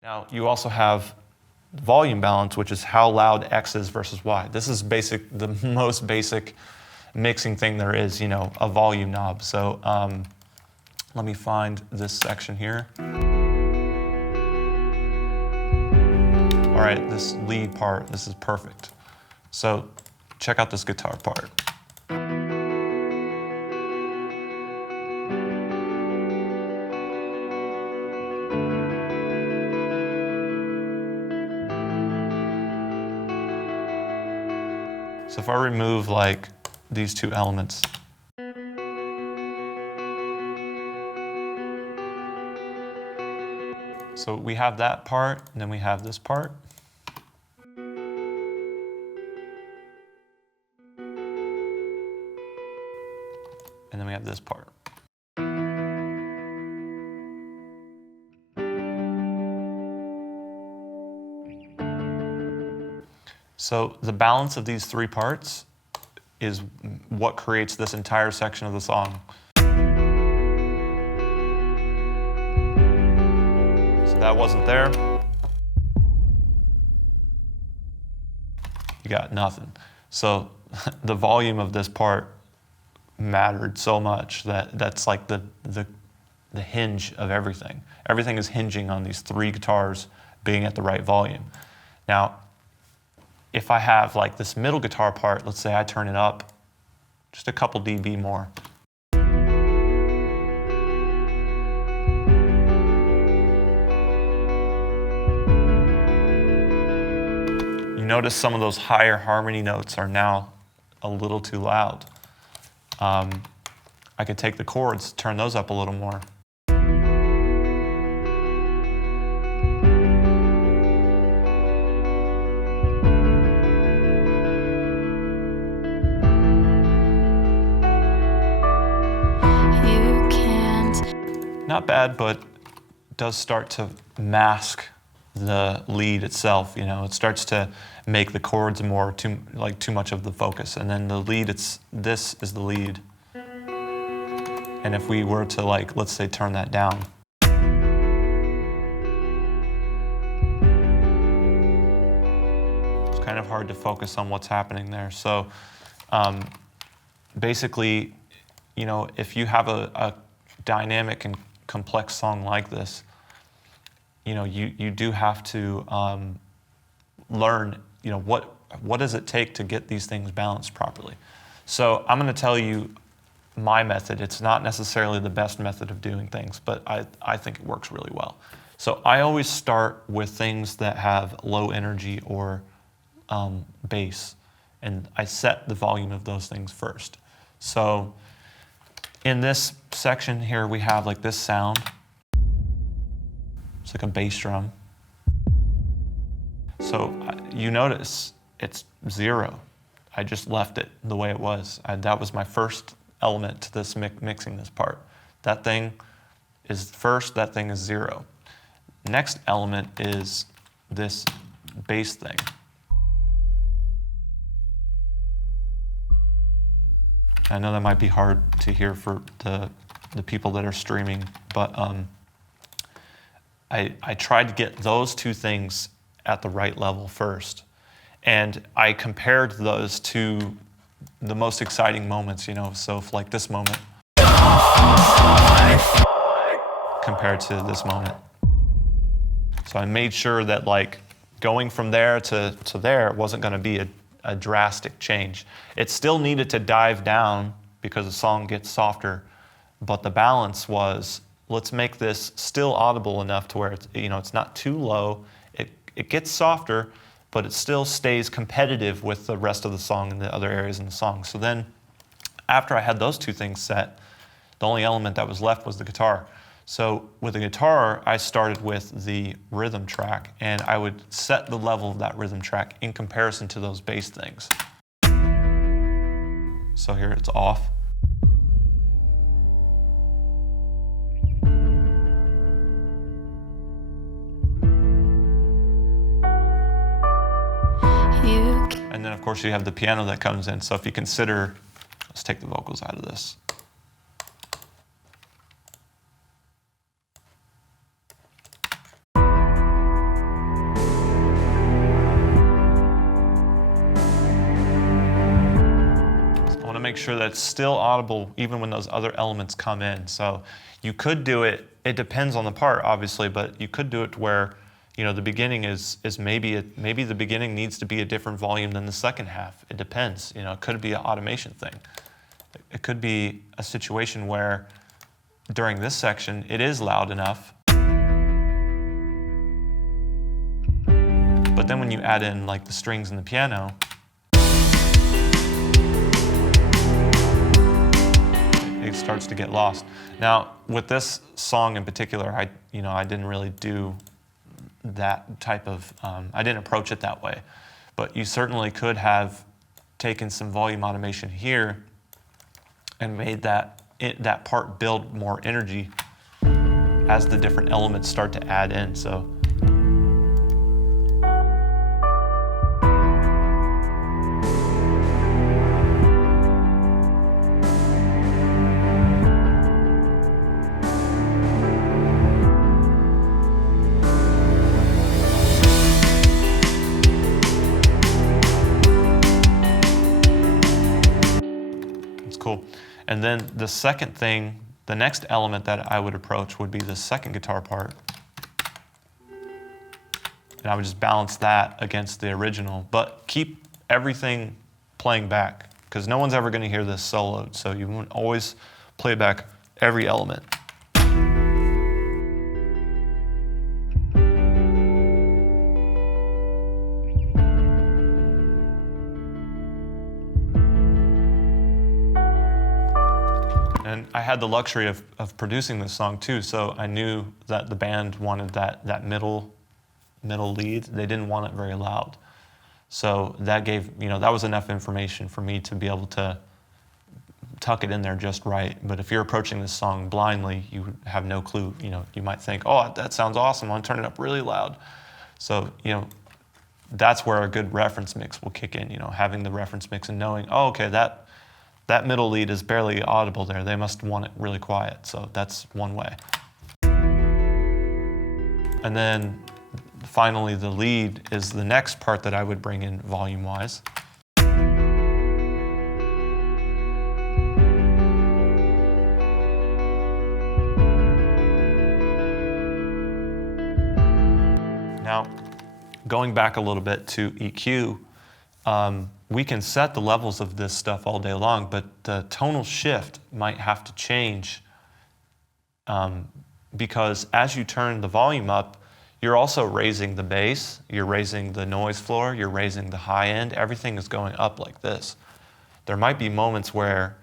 Now, you also have volume balance, which is how loud X is versus Y. This is the most basic mixing thing there is, you know, a volume knob. So let me find this section here. All right, this lead part, this is perfect. So check out this guitar part. So if I remove like these two elements, so we have that part, and then we have this part. And then we have this part. So the balance of these three parts is what creates this entire section of the song. So that wasn't there. You got nothing. So the volume of this part mattered so much that that's like the hinge of everything. Everything is hinging on these three guitars being at the right volume. Now, if I have like this middle guitar part, let's say I turn it up just a couple dB more. You notice some of those higher harmony notes are now a little too loud. I could take the chords, turn those up a little more. Not bad, but does start to mask the lead itself. You know, it starts to make the chords more too much of the focus. And then the lead, this is the lead. And if we were to like, let's say, turn that down. It's kind of hard to focus on what's happening there. So basically, you know, if you have a dynamic and complex song like this, you know, you do have to learn, you know, what does it take to get these things balanced properly. So I'm going to tell you my method. It's not necessarily the best method of doing things, but I think it works really well. So I always start with things that have low energy or bass, and I set the volume of those things first. So in this section here, we have like this sound. It's like a bass drum. So you notice it's 0. I just left it the way it was. That was my first element to this mixing this part. That thing is first, that thing is 0. Next element is this bass thing. I know that might be hard to hear for the people that are streaming, but I tried to get those two things at the right level first. And I compared those to the most exciting moments, you know, so if like this moment compared to this moment. So I made sure that like going from there to there wasn't going to be a drastic change. It still needed to dive down because the song gets softer, but the balance was, let's make this still audible enough to where it's, you know, it's not too low. It gets softer, but it still stays competitive with the rest of the song and the other areas in the song. So then, after I had those two things set, the only element that was left was the guitar. So with the guitar, I started with the rhythm track, and I would set the level of that rhythm track in comparison to those bass things. So here it's off. And then of course you have the piano that comes in. So if you consider, let's take the vocals out of this. make sure that it's still audible even when those other elements come in. So you could do it, it depends on the part obviously, but you could do it to where, you know, the beginning is maybe the beginning needs to be a different volume than the second half. It depends, you know, it could be an automation thing. It could be a situation where during this section it is loud enough, but then when you add in like the strings and the piano, it starts to get lost. Now, with this song in particular, I didn't really do that type of, I didn't approach it that way. But you certainly could have taken some volume automation here and made that part build more energy as the different elements start to add in. So. Cool. And then the second thing, the next element that I would approach would be the second guitar part. And I would just balance that against the original, but keep everything playing back, because no one's ever going to hear this soloed, so you want to always play back every element. And I had the luxury of producing this song too, so I knew that the band wanted that middle lead. They didn't want it very loud. So that gave, you know, that was enough information for me to be able to tuck it in there just right. But if you're approaching this song blindly, you have no clue. You know, you might think, oh, that sounds awesome, I'll turn it up really loud. So, you know, that's where a good reference mix will kick in, you know, having the reference mix and knowing, oh, okay, that middle lead is barely audible there. They must want it really quiet. So that's one way. And then finally, the lead is the next part that I would bring in volume-wise. Now, going back a little bit to EQ, we can set the levels of this stuff all day long, but the tonal shift might have to change because as you turn the volume up, you're also raising the bass, you're raising the noise floor, you're raising the high end, everything is going up like this. There might be moments where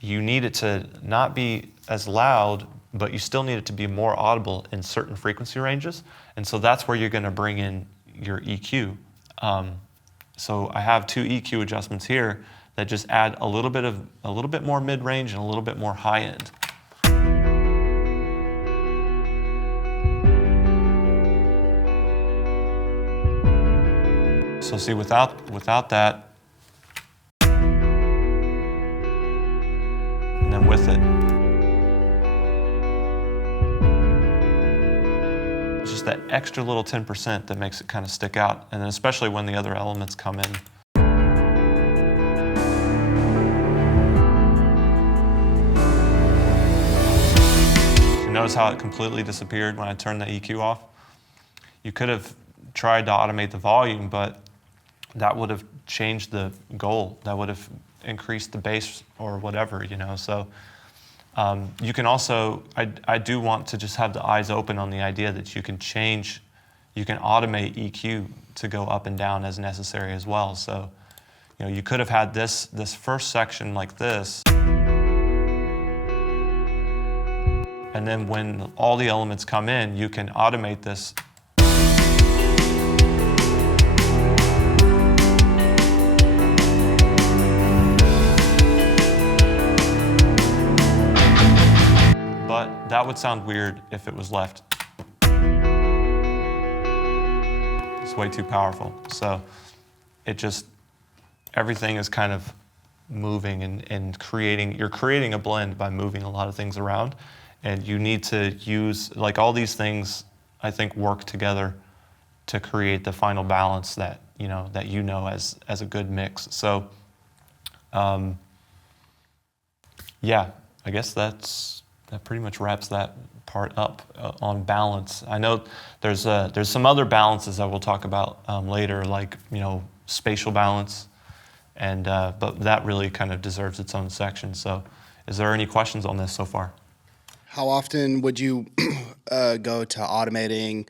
you need it to not be as loud, but you still need it to be more audible in certain frequency ranges, and so that's where you're going to bring in your EQ. So I have two EQ adjustments here that just add a little bit more mid-range and a little bit more high-end. So see, without that, and then with it, it's just that extra little 10% that makes it kind of stick out, and then especially when the other elements come in. So notice how it completely disappeared when I turned the EQ off? You could have tried to automate the volume, but that would have changed the goal. That would have increased the bass or whatever, you know. So you can also, I do want to just have the eyes open on the idea that you can change, you can automate EQ to go up and down as necessary as well. So, you know, you could have had this first section like this, and then when all the elements come in, you can automate this. But that would sound weird if it was left. It's way too powerful. So it just, everything is kind of moving and creating, you're creating a blend by moving a lot of things around. And you need to use, like all these things, I think work together to create the final balance that you know as a good mix. So Yeah, I guess that pretty much wraps that part up on balance. I know there's some other balances that we'll talk about later, like spatial balance, and but that really kind of deserves its own section. So, is there any questions on this so far? How often would you go to automating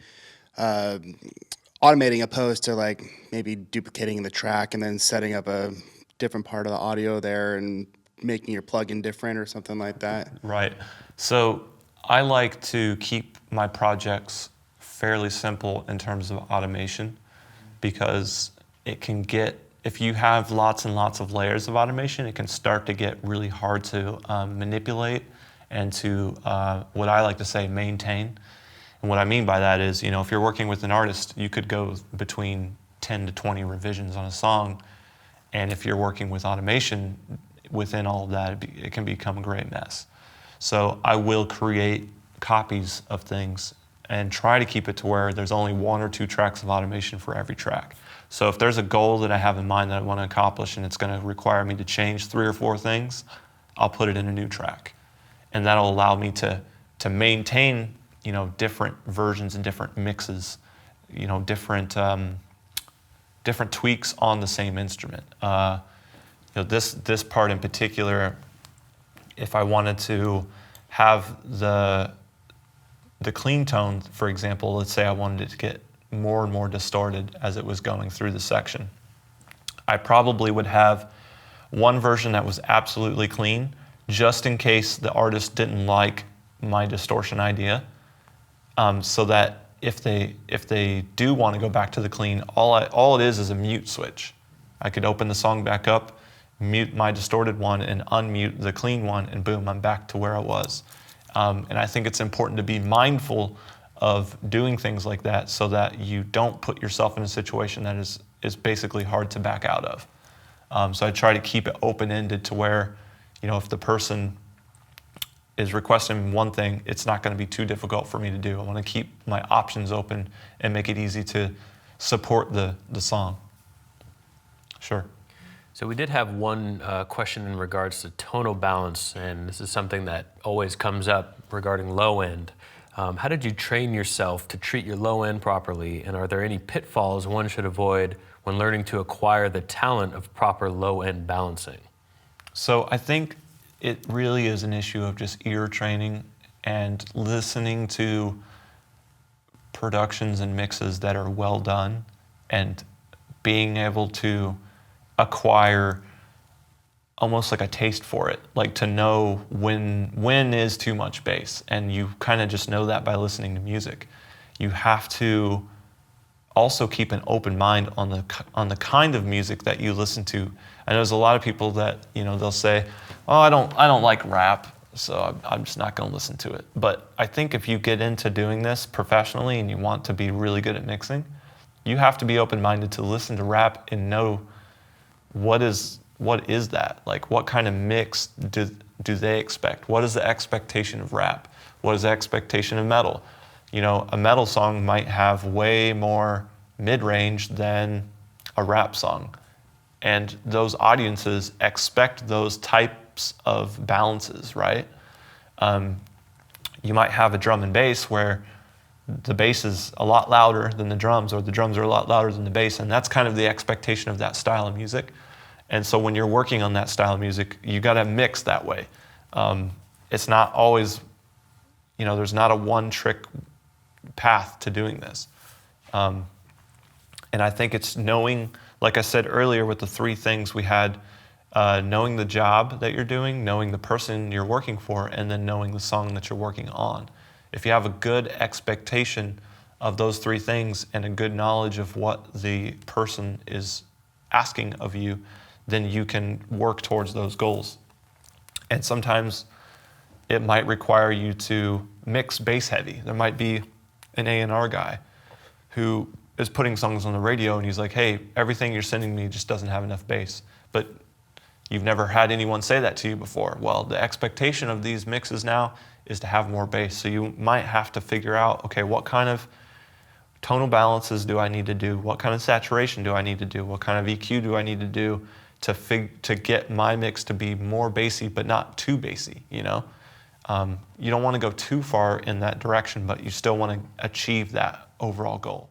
opposed to like maybe duplicating the track and then setting up a different part of the audio there and making your plugin different or something like that? Right. So I like to keep my projects fairly simple in terms of automation, because it can get, if you have lots and lots of layers of automation, it can start to get really hard to manipulate and to, what I like to say, maintain. And what I mean by that is, if you're working with an artist, you could go between 10 to 20 revisions on a song. And if you're working with automation, within all of that, it can become a great mess. So I will create copies of things and try to keep it to where there's only 1 or 2 tracks of automation for every track. So if there's a goal that I have in mind that I want to accomplish and it's going to require me to change 3 or 4 things, I'll put it in a new track. And that'll allow me to maintain different versions and different mixes, different tweaks on the same instrument. This part in particular, if I wanted to have the clean tone, for example, let's say I wanted it to get more and more distorted as it was going through the section, I probably would have one version that was absolutely clean, just in case the artist didn't like my distortion idea, so that if they do want to go back to the clean, all it is a mute switch. I could open the song back up, mute my distorted one, and unmute the clean one, and boom, I'm back to where I was. And I think it's important to be mindful of doing things like that so that you don't put yourself in a situation that is basically hard to back out of. So I try to keep it open-ended to where, if the person is requesting one thing, it's not going to be too difficult for me to do. I want to keep my options open and make it easy to support the song. Sure. So we did have one question in regards to tonal balance, and this is something that always comes up regarding low end. How did you train yourself to treat your low end properly, and are there any pitfalls one should avoid when learning to acquire the talent of proper low end balancing? So I think it really is an issue of just ear training and listening to productions and mixes that are well done and being able to acquire almost like a taste for it, like to know when is too much bass, and you kind of just know that by listening to music. You have to also keep an open mind on the kind of music that you listen to. I know there's a lot of people that they'll say, "Oh, I don't like rap, so I'm just not going to listen to it." But I think if you get into doing this professionally and you want to be really good at mixing, you have to be open-minded to listen to rap and know what is that? Like, what kind of mix do they expect? What is the expectation of rap? What is the expectation of metal? A metal song might have way more mid-range than a rap song. And those audiences expect those types of balances, right? You might have a drum and bass where the bass is a lot louder than the drums, or the drums are a lot louder than the bass, and that's kind of the expectation of that style of music. And so when you're working on that style of music, you got to mix that way. It's not always, there's not a one-trick path to doing this. And I think it's knowing, like I said earlier with the 3 things we had, knowing the job that you're doing, knowing the person you're working for, and then knowing the song that you're working on. If you have a good expectation of those 3 things and a good knowledge of what the person is asking of you, then you can work towards those goals. And sometimes it might require you to mix bass heavy. There might be an A&R guy who is putting songs on the radio and he's like, "Hey, everything you're sending me just doesn't have enough bass." But you've never had anyone say that to you before. Well, the expectation of these mixes now is to have more bass. So you might have to figure out, okay, what kind of tonal balances do I need to do? What kind of saturation do I need to do? What kind of EQ do I need to do to get my mix to be more bassy, but not too bassy, you know? You don't want to go too far in that direction, but you still want to achieve that overall goal.